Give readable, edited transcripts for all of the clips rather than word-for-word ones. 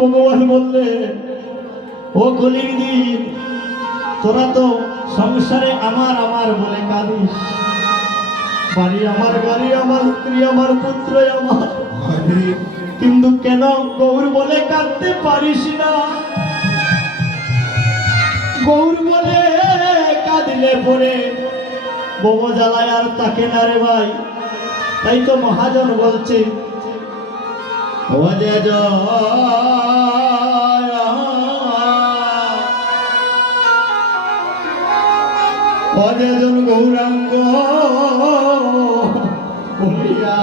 ভগবান বললে, ও কলির দিন, তোরা তো সংসারে আমার আমার বলে কাঁদিস, বাড়ি আমার, গাড়ি আমার, স্ত্রী আমার, পুত্র আমার, কিন্তু কেন গৌর বলে কাঁদতে পারিস না? গৌর বলে কাঁদিলে পরে বব জ্বালায় আর তাকে না রে ভাই। তাই তো মহাজন বলছে, অজেজন গৌরাঙ্গ বলিয়া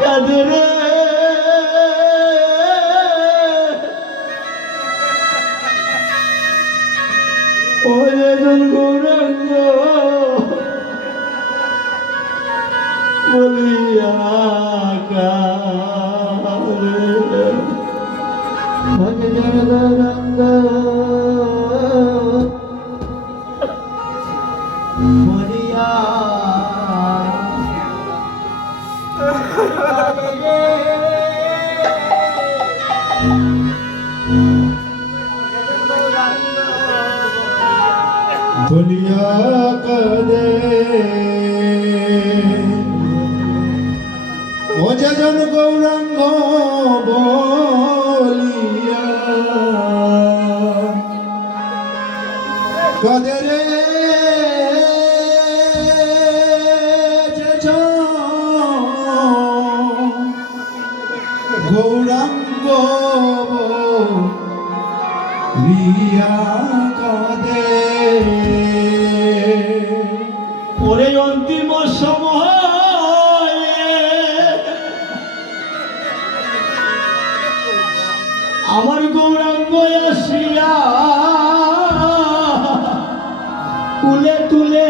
কাঁদে রে, অজেজন গৌরাঙ্গ বলিয়া কাঁদে, অজেজন গৌরাঙ্গ বলিয়া বলিয়া কাঁদে, অজেজন গৌরাঙ্গ বলিয়া কাঁদে রে, গৌরাঙ্গ বলিয়া কাঁদে। ওরে অন্তিম সময়ে আমার গৌরাঙ্গ আসিয়া কুলে তুলে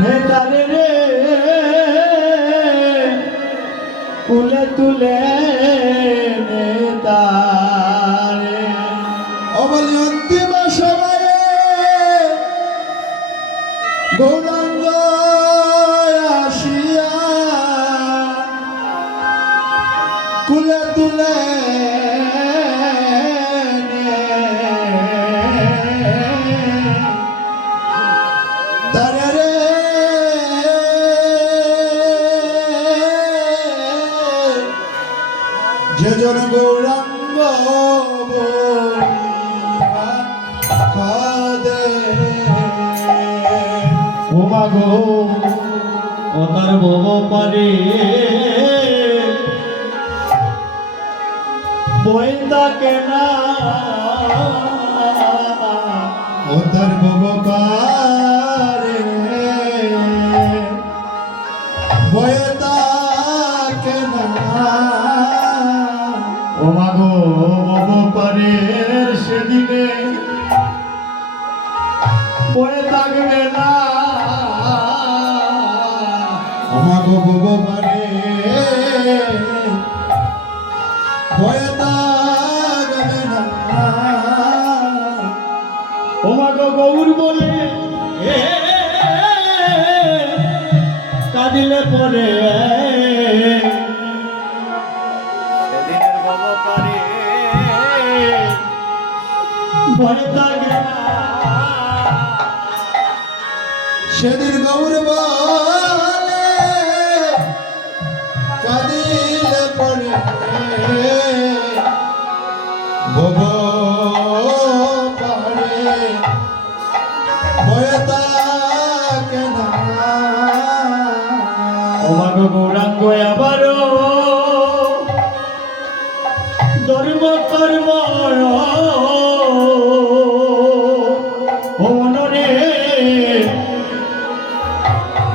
নেতারে রে, কুলে তুলে নেতারে। অবলি অন্তিম সময়ে গৌরাঙ্গ আসিয়া কুলে তুলে তারে যেজন গৌরাঙ্গ কাঁদে। ও মাগো কথার বব পারে বইন্দা কেনা, ওতার বব পারে বইন্দা কেনা। ও মাগো বব পারে সেদিনে বয়ে থাকবে না, ও মাগো বব পারে বয়ে থাকবে না। ও মাগো গৌর বলে কাঁদিলে পরে সেদিন গৌর বলে কাঁদিলে পরে বব পারে বয়ে থাকে না। ও মাগো গৌরাঙ্গ আবারও ধর্ম কর্ম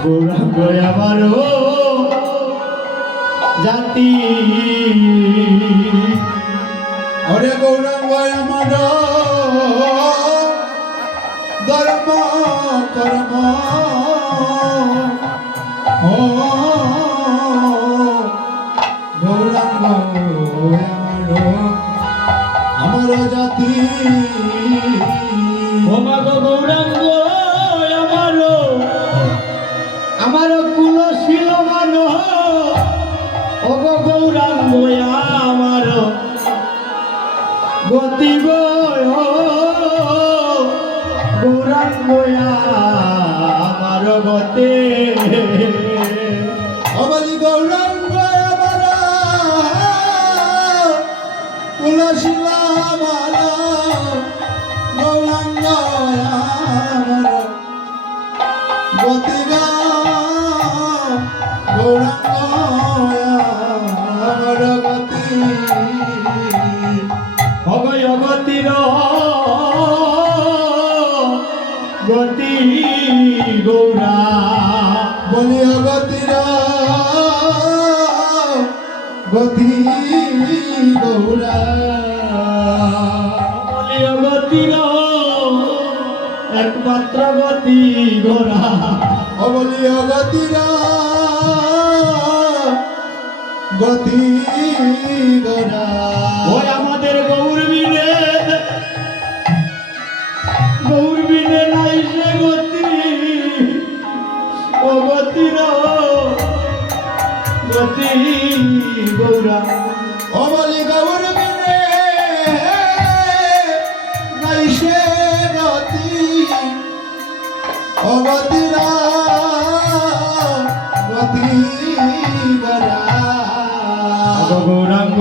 গৌরাঙ্গ আমারও জাতি, ওরে গৌরাঙ্গ আমারও ধর্ম কর্ম, ও গৌরাঙ্গ আমারও আমারও জাতি। ও মাগো গৌরাঙ্গ আমারও আমার কুল ছিল মান ওগ গৌরাঙ্গ আমার গতি গো গৌরাঙ্গ আমার গতে অবলি গৌরাঙ্গ আমার কুলশিলা মালা গৌরাঙ্গ আমার গতিগা গৌরাঙ্গ আমার গতি অগয় অগতির গতি গৌরা বলি অগতির গতি গৌরা বলি অগতির একমাত্র গতি গৌরা অবলি অগতির গতি গৌরা ওই আমাদের গৌরবিনে নাই সে গতি ও গতির গতি গৌরা অবলি গৌর বিনে নাই সে গতি অগতির গতি গৌরা গৌরাঙ্গ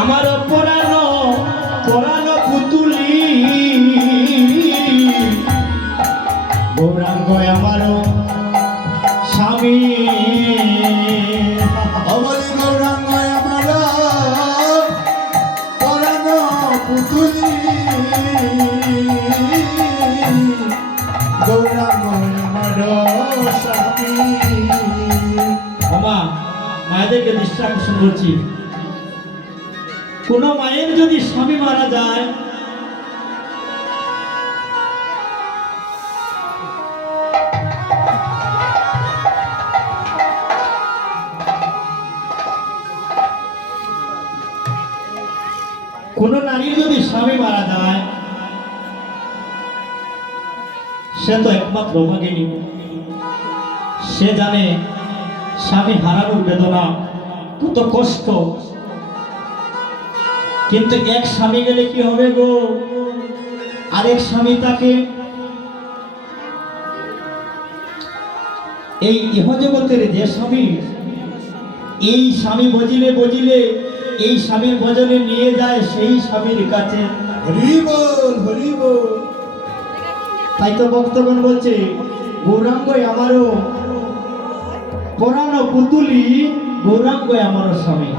আমার পরানো পুতুলি গৌরাঙ্গ আমার স্বামী অবলি গৌরাঙ্গ আমার পরাণ পুতুলি গৌরাঙ্গ আমার স্বামী মা মায়েদেরকে দৃষ্টি আকর্ষণ করছি কোন মায়ের যদি স্বামী মারা যায় কোন নারীর যদি স্বামী মারা যায় সে তো একমাত্র ভাগিনী সে জানে স্বামী হারানোর বেদনা কত কষ্ট কিন্তু এক স্বামী গেলে কি হবে গো আরেক স্বামী তাকে এই ইহজগতের যে স্বামী এই স্বামী বজিলে এই স্বামীর ভজনে নিয়ে যায় সেই স্বামীর কাছে হরি বল হরি বল তাই তো ভক্তগণ বলছে গৌরাঙ্গ আমারও পরানো পুতুলি গৌরাঙ্গ আমারও স্বামী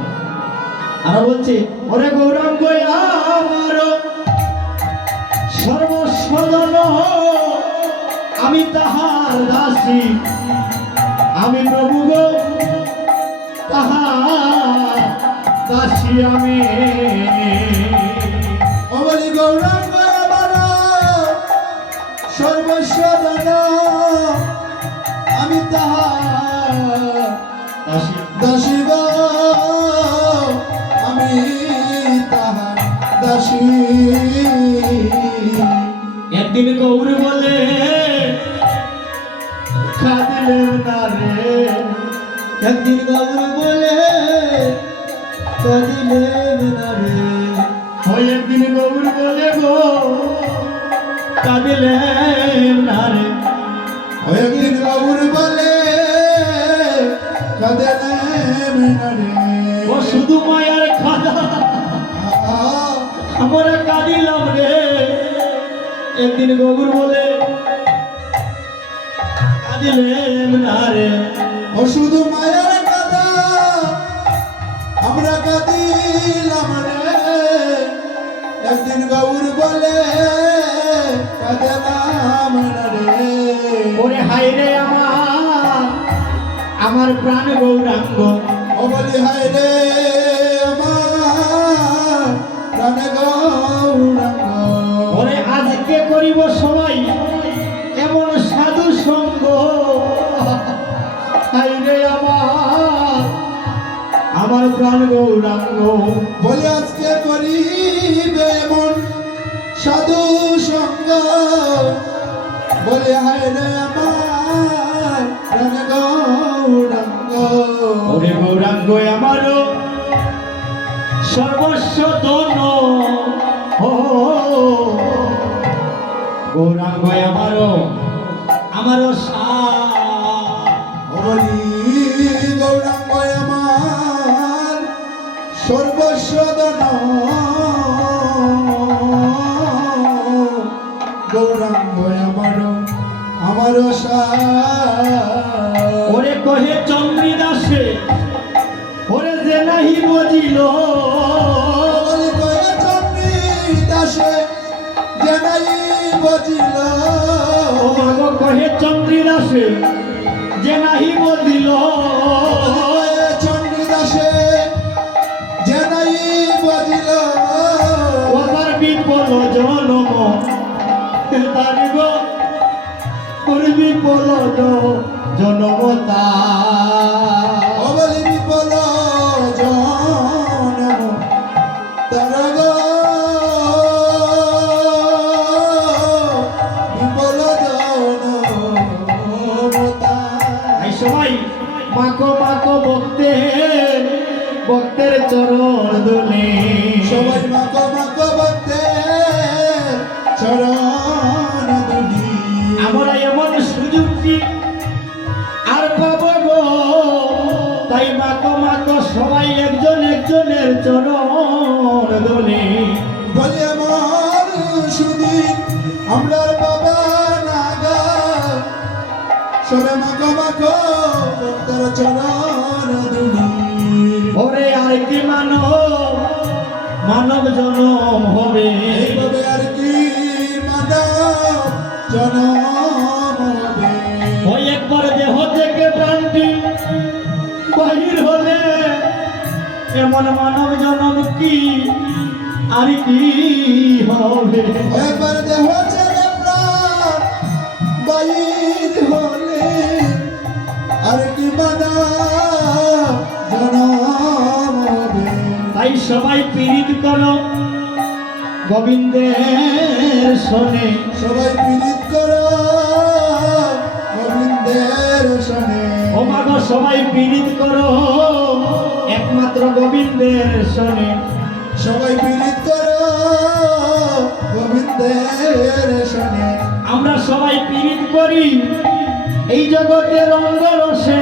আর বলছে ওরে গৌরাঙ্গ আমারও সর্বস্বজন আমি তাহার দাসী আমি প্রভু গো তাহার দাসী আমি অবলি গৌরাঙ্গ আমার সর্বস্ব আমি তাহার দাসী দাসী গো আমি তাহার দাসী একদিন গৌর বলে কাঁদিলেন না রে একদিন গৌর বলে কাঁদিলেন না রে ওই একদিন গৌর বলে গো কাঁদিলেন না রে একদিন গৌর বলে কাঁদে রে ও শুধু মায়ার খাদা আমরা কাঁদিলাম রে একদিন গৌর বলে কাঁদিলেন না রে ও শুধু মায়ের কথা আমরা কাঁদিলাম রে একদিন গৌর বলে কাঁদলাম রে ওরে হাই রে আমার প্রাণ গৌরাঙ্গ ও বলি হায় রে আমার প্রাণে গৌরাঙ্গ ওরে আজকে করিব সবাই এমন সাধু সঙ্গ হাই রে আমার প্রাণ গৌরাঙ্গ বলে আজকে করিবে এমন সাধু সঙ্গ বলে হায় রে আমার গৌরাঙ্গ আমারও আমারও বলি গৌরাঙ্গ আমার সর্বস্ব ধন গৌরাঙ্গ আমারও ওরে কহে চন্দ্রিদাসে ওরে যে নাহি বুঝিল বলি কয়ে চন্দ্রী দাসে জেনাই বজিল ও মাগো কহে চন্দ্রিদাসে যে নাহি বুঝিল চন্দ্রী দাসে জেনাই বজিল ও তার বিপল জনম তার গো ওর বিপল জনম তার অবলি বিপল জনম তারা গো বিপল জনম এই সবাই মাকো মাকো ভক্তের চরণ দোলে সবাই মাকো মাকো ভক্তে চরণ দুলি আমরা এমন সুযোগটি আর পাবো গো তাই মাকো মাকো সবাই একজন একজনের চরণ দোলে বলে আমার সুদিন আমরা বাবা নাগা সবে মাকো মাকো ভক্তের চরণ দুলি ওরে আর কি মানব জনম হবে এইভাবে আর কি মানব জনম হবে ওই একবার দেহ থেকে প্রাণটি বাহির হলে এমন মানব জনম কি আর কি হবে একবার দেহ ছেড়ে প্রাণ বাহির হলে আর কি মানব জনম হবে তাই সবাই পীড়িত করো গোবিন্দের শোনে সবাই পীড়িত করো গোবিন্দের শনে ও মাগো সবাই পীড়িত করো একমাত্র গোবিন্দের শোনে সবাই পীড়িত করো গোবিন্দের শনে আমরা সবাই পীড়িত করি এই জগতের অঙ্গরসে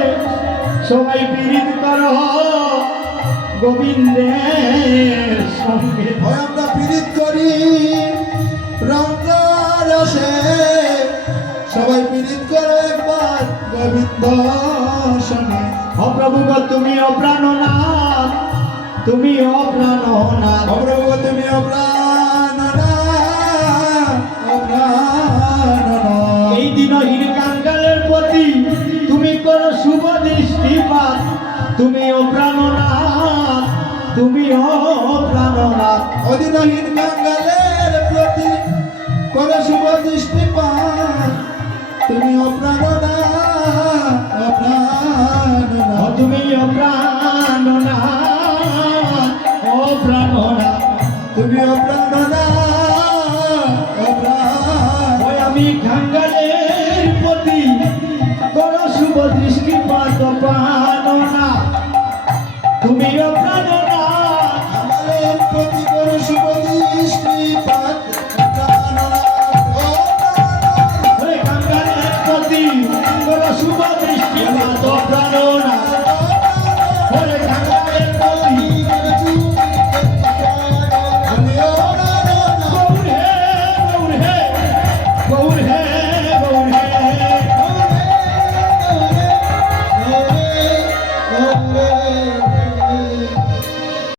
সবাই পীড়িত করো গোবিন্দের সঙ্গে হয় আমরা পীড়িত করি রঙ্গরসে সবাই পীড়িত করো একবার গোবিন্দ শনে ও প্রভু গো তুমি অপ্রাণনাথ তুমি অপ্রাণনাথ অপ্রভু তুমি অপ্রাণ এই দিনহীন কাঙ্গালের প্রতি তুমি করো শুভ দৃষ্টিপাত তুমি অপ্রাণনাথ তুমি অপ্রাণনাথ অদিনহীন কাঙ্গালের প্রতি করে শুভ দৃষ্টিপাত তুমি অপ্রাণ